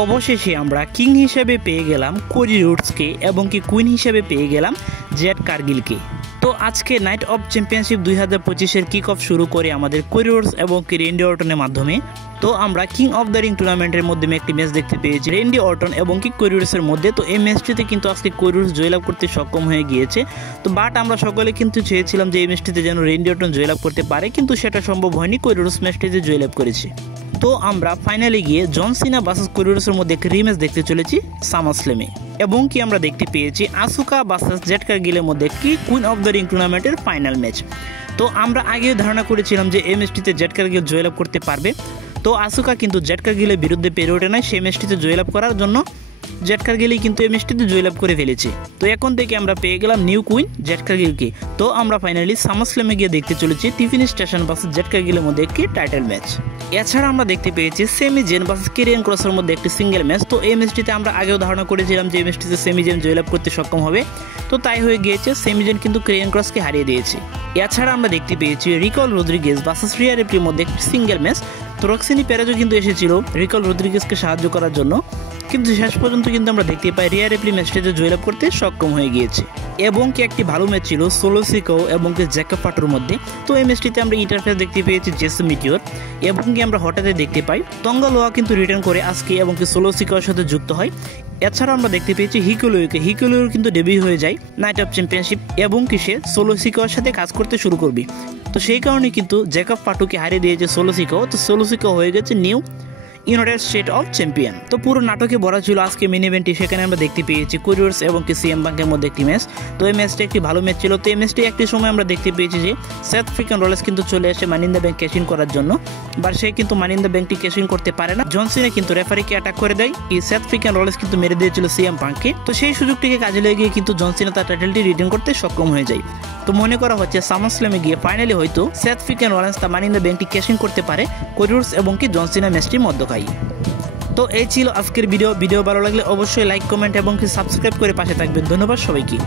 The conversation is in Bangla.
অবশেষে আমরা কিং হিসেবে পেয়ে গেলাম কোডি রোডসকে এবং কি কুইন হিসেবে পেয়ে গেলাম জেড কার্গিলকে। তো আজকে নাইট অফ চ্যাম্পিয়নশিপ 2025-এর কিক অফ শুরু করে আমাদের কোডি রোডস এবং কি রেন্ডি অর্টনের মাধ্যমে। তো আমরা কিং অফ দ্য রিং টুর্নামেন্টের মধ্যে একটি ম্যাচ দেখতে পেয়েছি রেন্ডি অর্টন এবং কি কোডি রোডসের মধ্যে। তো এই ম্যাচটিতে কিন্তু আজকে কোডি রোডস জয়লাভ করতে সক্ষম হয়ে গিয়েছে। তো বাট আমরা সকলে কিন্তু চেয়েছিলাম যে এই ম্যাচটিতে যেন রেন্ডি অর্টন জয়লাভ করতে পারে, কিন্তু সেটা সম্ভব হয়নি। কোডি রোডস ম্যাচটিতে জয়লাভ করেছে। তো আমরা ফাইনালে গিয়ে জন সিনা ভার্সেস কোডি রোডসের মধ্যে একটি রিম্যাচ দেখতে চলেছি সামারস্ল্যামে, এবং কি আমরা দেখতে পেয়েছি আসুকা ভার্সেস জেড কার্গিলের মধ্যে একটি কুইন অফ দ্য রিং টুর্নামেন্টের ফাইনাল ম্যাচ। তো আমরা আগেও ধারণা করেছিলাম যে এই ম্যাচটিতে জেড কার্গিল জয়লাভ করতে পারবে। তো আসুকা কিন্তু জেড কার্গিলের বিরুদ্ধে পেরে ওঠে নাই, সেই ম্যাচটিতে জয়লাভ করার জন্য জেড কার্গিলই কিন্তু এই ম্যাচটিতে জয়লাভ করে ফেলেছে। তো এখন থেকে আমরা পেয়ে গেলাম নিউ কুইন জেড কার্গিলকে। তো আমরা ফাইনালি সামারস্ল্যামে গিয়ে দেখতে চলেছি টিফিনি স্টেশন ভার্সেস জেড কার্গিলের মধ্যে একটি টাইটেল ম্যাচ। এছাড়া আমরা দেখতে পেয়েছি সেমি জেন ভার্সেস কেরিয়ান ক্রসের মধ্যে একটি সিঙ্গেল ম্যাচ। তো এই ম্যাচটিতে আমরা আগেও ধারণা করেছিলাম যে এই ম্যাচটিতে সেমি জেন জয়লাভ করতে সক্ষম হবে। তো তাই হয়ে গিয়েছে, সেমি জেন কিন্তু কেরিয়ান ক্রসকে হারিয়ে দিয়েছে। এছাড়া আমরা দেখতে পেয়েছি রিকল রদ্রিগেজ ভার্সেস রিয়া রিপ্লির মধ্যে একটি সিঙ্গেল ম্যাচ। তো রক্সিনি পেরেজও কিন্তু এসেছিল রিকল রদ্রিগেজকে সাহায্য করার জন্য, কিন্তু শেষ পর্যন্ত কিন্তু আমরা দেখতে পাই রিয়া রিপ্লি ম্যাচটিতে জয়লাভ করতে সক্ষম হয়ে গিয়েছে। এবং কি একটি ভালো ম্যাচ ছিল সোলো সিকো এবং কি জ্যাকব পাটোর মধ্যে। তো এই ম্যাচটিতে আমরা ইন্টারফেস দেখতে পেয়েছি জেসি মিটিওর, এবং কি আমরা হঠাৎই দেখতে পাই তঙ্গালোয়া কিন্তু রিটার্ন করে আজকে এবং কি সোলো সিকোর সাথে যুক্ত হয়। এছাড়া আমরা দেখতে পেয়েছি হিকুলুইর কিন্তু ডেবিউ হয়ে যায় নাইট অফ চ্যাম্পিয়নশিপ, এবং কি সে সোলো সিকোর সাথে কাজ করতে শুরু করবে। তো সেই কারণে কিন্তু জ্যাকব পাটোকে হারিয়ে দিয়েছে সোলো সিকো। তো সোলো সিকো হয়ে গেছে new United state of champion. তো পুরো নাটকে ভরা ছিল আজকে মেন ইভেন্টটি। সেখানে আমরা দেখতে পেয়েছি কোডি রোডস এবং কি সিএম পাঙ্কের মধ্যে একটি ম্যাচ। তো এই ম্যাচটা একটি ভালো ম্যাচ ছিল। তো এই ম্যাচটি একটি সময় আমরা দেখতে পেয়েছি যে সাউথ আফ্রিকান রোলেস কিন্তু চলে আসে money in the bank cash in করার জন্য, বাট সে কিন্তু মানি ইন দ্য ব্যাংকটি ক্যাশ ইন করতে পারে না। জন সিনা কিন্তু রেফারিকে অ্যাটাক করে দেয়। এই সাউথ আফ্রিকান রোলেস কিন্তু মেরে দিয়েছিল সিএম পাঙ্ককে। তো সেই সুযোগটিকে কাজে লেগে কিন্তু জন সিনা তার টাইটেলটি রিটেন করতে সক্ষম হয়ে যায়। তো মনে করা হচ্ছে সামারস্ল্যামে গিয়ে ফাইনালি হয়তো সাউথ আফ্রিকান রোলেস তা মানি ইন দ্য ব্যাংকটি ক্যাশ ইন করতে পারে কোডি রোডস এবং কি জন সিনা ম্যাচটির মধ্যকাই। তো এই ছিল আজকের ভিডিও ভালো লাগলে অবশ্যই লাইক, কমেন্ট এবং সাবস্ক্রাইব করে পাশে থাকবেন। ধন্যবাদ সবাইকে।